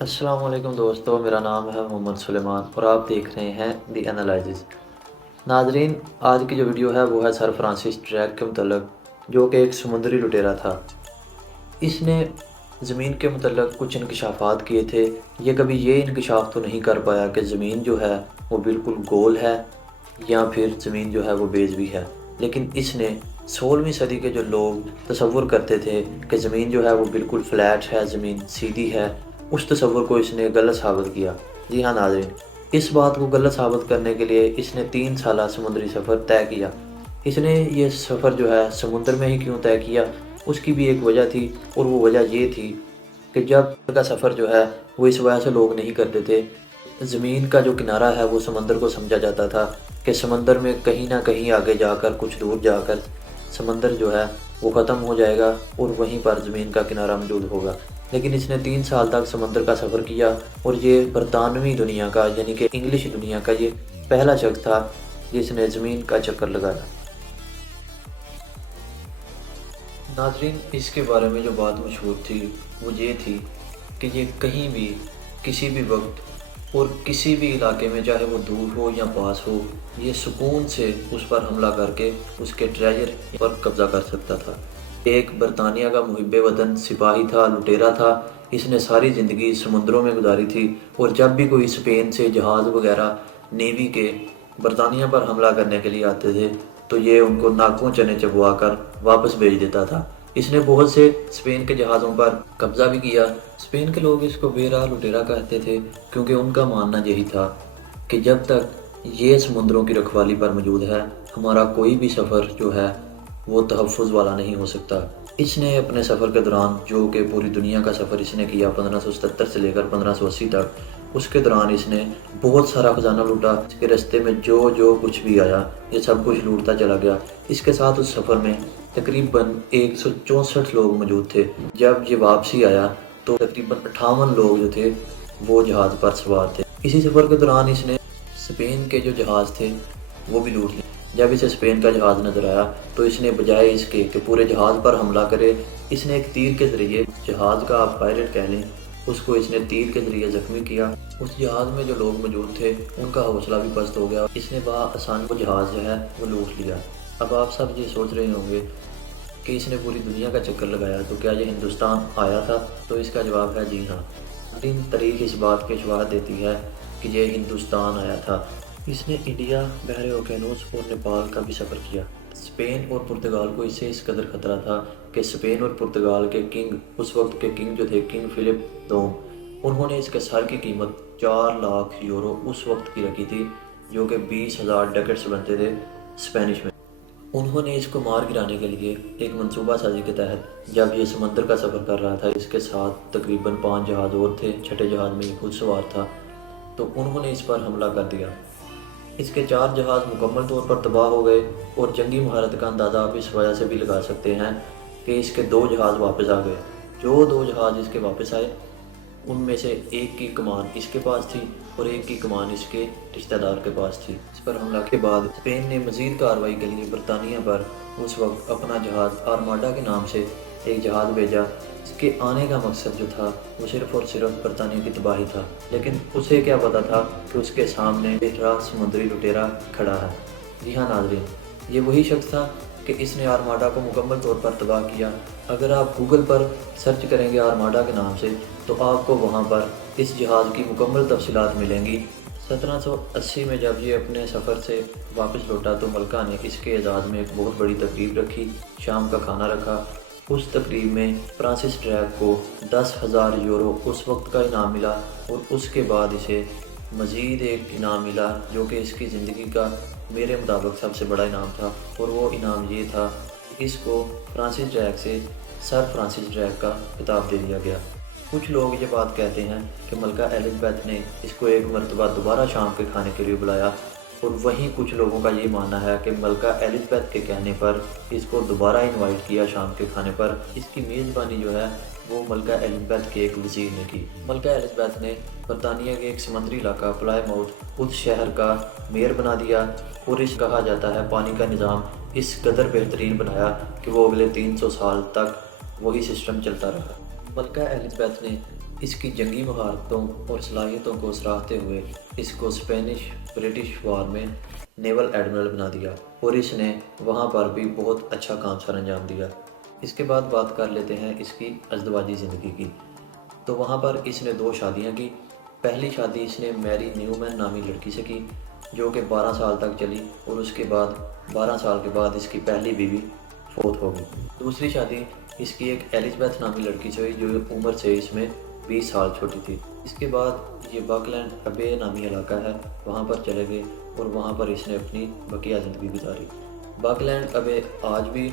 السلام علیکم دوستو، میرا نام ہے محمد سلیمان اور آپ دیکھ رہے ہیں دی انالائزز۔ ناظرین، آج کی جو ویڈیو ہے وہ ہے سر فرانسس ڈریک کے متعلق، جو کہ ایک سمندری لٹیرا تھا۔ اس نے زمین کے متعلق کچھ انکشافات کیے تھے۔ یہ کبھی یہ انکشاف تو نہیں کر پایا کہ زمین جو ہے وہ بالکل گول ہے یا پھر زمین جو ہے وہ بیض بھی ہے، لیکن اس نے 16ویں صدی کے جو لوگ تصور کرتے تھے کہ زمین جو ہے وہ بالکل فلیٹ ہے، زمین سیدھی ہے، اس تصور کو اس نے غلط ثابت کیا۔ جی ہاں ناظرین، اس بات کو غلط ثابت کرنے کے لیے اس نے 3 سالہ سمندری سفر طے کیا۔ اس نے یہ سفر جو ہے سمندر میں ہی کیوں طے کیا، اس کی بھی ایک وجہ تھی، اور وہ وجہ یہ تھی کہ جب کا سفر جو ہے وہ اس وجہ سے لوگ نہیں کرتے تھے۔ زمین کا جو کنارہ ہے وہ سمندر کو سمجھا جاتا تھا کہ سمندر میں کہیں نہ کہیں آگے جا کر، کچھ دور جا کر سمندر جو ہے وہ ختم ہو جائے گا اور وہیں پر زمین کا کنارہ موجود ہوگا۔ لیکن اس نے 3 سال تک سمندر کا سفر کیا، اور یہ برطانوی دنیا کا یعنی کہ انگلش دنیا کا یہ پہلا شخص تھا جس نے زمین کا چکر لگایا۔ ناظرین، اس کے بارے میں جو بات مشہور تھی وہ یہ تھی کہ یہ کہیں بھی کسی بھی وقت اور کسی بھی علاقے میں، چاہے وہ دور ہو یا پاس ہو، یہ سکون سے اس پر حملہ کر کے اس کے ٹریجر پر قبضہ کر سکتا تھا۔ ایک برطانیہ کا محب وطن سپاہی تھا، لٹیرا تھا۔ اس نے ساری زندگی سمندروں میں گزاری تھی، اور جب بھی کوئی اسپین سے جہاز وغیرہ نیوی کے برطانیہ پر حملہ کرنے کے لیے آتے تھے تو یہ ان کو ناکوں چنے چبوا کر واپس بھیج دیتا تھا۔ اس نے بہت سے اسپین کے جہازوں پر قبضہ بھی کیا۔ اسپین کے لوگ اس کو بے راہ لٹیرا کہتے تھے، کیونکہ ان کا ماننا یہی تھا کہ جب تک یہ سمندروں کی رکھوالی پر موجود ہے، ہمارا کوئی بھی سفر جو ہے وہ تحفظ والا نہیں ہو سکتا۔ اس نے اپنے سفر کے دوران، جو کہ پوری دنیا کا سفر اس نے کیا 1577 سے لے کر 1580 تک، اس کے دوران اس نے بہت سارا خزانہ لوٹا۔ اس کے رستے میں جو کچھ بھی آیا یہ سب کچھ لوٹتا چلا گیا۔ اس کے ساتھ اس سفر میں تقریباً 164 لوگ موجود تھے۔ جب یہ واپسی آیا تو تقریباً 58 لوگ جو تھے وہ جہاز پر سوار تھے۔ اسی سفر کے دوران اس نے اسپین کے جو جہاز تھے وہ بھی لوٹ لیے۔ جب اسے اسپین کا جہاز نظر آیا تو اس نے بجائے اس کے کہ پورے جہاز پر حملہ کرے، اس نے ایک تیر کے ذریعے جہاز کا، آپ پائلٹ کہہ لیں، اس کو اس نے تیر کے ذریعے زخمی کیا۔ اس جہاز میں جو لوگ موجود تھے ان کا حوصلہ بھی پست ہو گیا، اس نے بآسانی وہ جہاز جو ہے وہ لوٹ لیا۔ اب آپ سب یہ سوچ رہے ہوں گے کہ اس نے پوری دنیا کا چکر لگایا، تو کیا یہ ہندوستان آیا تھا؟ تو اس کا جواب ہے جی ہاں۔ تاریخ اس بات کی شواہد دیتی ہے کہ یہ ہندوستان آیا تھا۔ اس نے انڈیا، بحر اوقیانوس اور نیپال کا بھی سفر کیا۔ اسپین اور پرتگال کو اس سے اس قدر خطرہ تھا کہ اسپین اور پرتگال کے کنگ، اس وقت کے کنگ جو تھے کنگ فلپ دوم، انہوں نے اس کے سر کی قیمت 4 لاکھ یورو اس وقت کی رکھی تھی، جو کہ 20,000 ڈکٹس بنتے تھے اسپینش میں۔ انہوں نے اس کو مار گرانے کے لیے ایک منصوبہ سازی کے تحت، جب یہ سمندر کا سفر کر رہا تھا، اس کے ساتھ تقریباً 5 جہاز اور تھے، چھٹے جہاز میں یہ خود سوار تھا، تو انہوں نے اس پر حملہ کر دیا۔ اس کے 4 جہاز مکمل طور پر تباہ ہو گئے، اور جنگی مہارت کا اندازہ آپ اس وجہ سے بھی لگا سکتے ہیں کہ اس کے 2 جہاز واپس آ گئے۔ جو 2 جہاز اس کے واپس آئے ان میں سے ایک کی کمان اس کے پاس تھی اور ایک کی کمان اس کے رشتہ دار کے پاس تھی۔ اس پر حملہ کے بعد اسپین نے مزید کارروائی کے لیے برطانیہ پر اس وقت اپنا جہاز آرماڈا کے نام سے ایک جہاز بھیجا۔ اس کے آنے کا مقصد جو تھا وہ صرف اور صرف برطانیہ کی تباہی تھا، لیکن اسے کیا پتا تھا کہ اس کے سامنے ایک سمندری لٹیرا کھڑا ہے۔ جی ہاں ناظرین، یہ وہی شخص تھا کہ اس نے آرماڈا کو مکمل طور پر تباہ کیا۔ اگر آپ گوگل پر سرچ کریں گے آرماڈا کے نام سے تو آپ کو وہاں پر اس جہاز کی مکمل تفصیلات ملیں گی۔ 1780 میں جب یہ اپنے سفر سے واپس لوٹا تو ملکہ نے اس کے اعزاز میں ایک بہت بڑی تقریب رکھی، شام کا کھانا رکھا۔ اس تقریب میں فرانسس ڈریک کو 10,000 یورو اس وقت کا انعام ملا، اور اس کے بعد اسے مزید ایک انعام ملا جو کہ اس کی زندگی کا میرے مطابق سب سے بڑا انعام تھا، اور وہ انعام یہ تھا کہ اس کو فرانسس ڈریک سے سر فرانسس ڈریک کا خطاب دے دیا گیا۔ کچھ لوگ یہ بات کہتے ہیں کہ ملکہ ایلزابتھ نے اس کو ایک مرتبہ دوبارہ شام کے کھانے کے لیے بلایا، اور وہیں کچھ لوگوں کا یہ ماننا ہے کہ ملکہ ایلزابتھ کے کہنے پر اس کو دوبارہ انوائٹ کیا شام کے کھانے پر۔ اس کی میزبانی جو ہے وہ ملکہ ایلزابتھ کے ایک وزیر نے کی۔ ملکہ ایلزابتھ نے برطانیہ کے ایک سمندری علاقہ پلائماؤتھ اس شہر کا میئر بنا دیا، اور اس کہا جاتا ہے پانی کا نظام اس قدر بہترین بنایا کہ وہ اگلے 300 سال تک وہی سسٹم چلتا رہا۔ ملکہ ایلزابتھ نے اس کی جنگی مہارتوں اور صلاحیتوں کو سراہتے ہوئے اس کو اسپینش برٹش وار میں نیول ایڈمرل بنا دیا اور اس نے وہاں پر بھی بہت اچھا کام سر انجام دیا۔ اس کے بعد بات کر لیتے ہیں اس کی ازدواجی زندگی کی۔ تو وہاں پر اس نے 2 شادیاں کی۔ پہلی شادی اس نے میری نیومین نامی لڑکی سے کی جو کہ 12 سال تک چلی، اور اس کے بعد 12 سال کے بعد اس کی پہلی بیوی فوت ہو گئی۔ دوسری شادی اس کی ایک ایلزبیتھ نامی لڑکی سے ہوئی جو عمر سے اس میں 20 سال چھوٹی تھی۔ اس کے بعد یہ باکلینڈ ابے نامی علاقہ ہے، وہاں پر چلے گئے اور وہاں پر اس نے اپنی بقیہ زندگی گزاری۔ باکلینڈ ابے آج بھی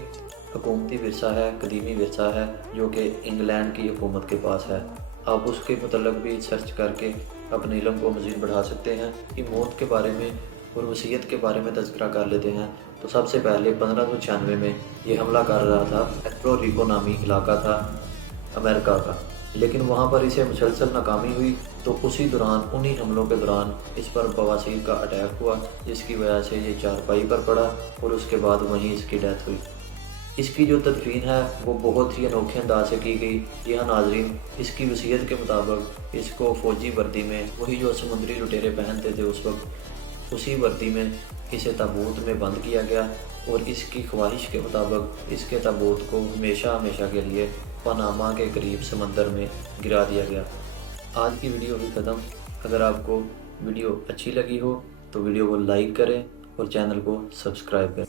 حکومتی ورثہ ہے، قدیمی ورثہ ہے جو کہ انگلینڈ کی حکومت کے پاس ہے۔ آپ اس کے متعلق بھی سرچ کر کے اپنے علم کو مزید بڑھا سکتے ہیں۔ کہ موت کے بارے میں اور وصیت کے بارے میں تذکرہ کر لیتے ہیں تو سب سے پہلے 1596 میں یہ حملہ کر رہا تھا۔ پورٹو ریکو نامی علاقہ تھا امریکہ کا، لیکن وہاں پر اسے مسلسل ناکامی ہوئی، تو اسی دوران انہی حملوں کے دوران اس پر بواسیر کا اٹیک ہوا جس کی وجہ سے یہ چارپائی پر پڑا اور اس کے بعد وہیں اس کی ڈیتھ ہوئی۔ اس کی جو تدفین ہے وہ بہت ہی انوکھے انداز سے کی گئی۔ جی ہاں ناظرین، اس کی وصیت کے مطابق اس کو فوجی وردی میں، وہی جو سمندری لٹیرے پہنتے تھے اس وقت، اسی وردی میں اسے تابوت میں بند کیا گیا اور اس کی خواہش کے مطابق اس کے تابوت کو ہمیشہ ہمیشہ کے لیے پاناما کے قریب سمندر میں گرا دیا گیا۔ آج کی ویڈیو بھی ختم۔ اگر آپ کو ویڈیو اچھی لگی ہو تو ویڈیو کو لائک کریں اور چینل کو سبسکرائب کریں۔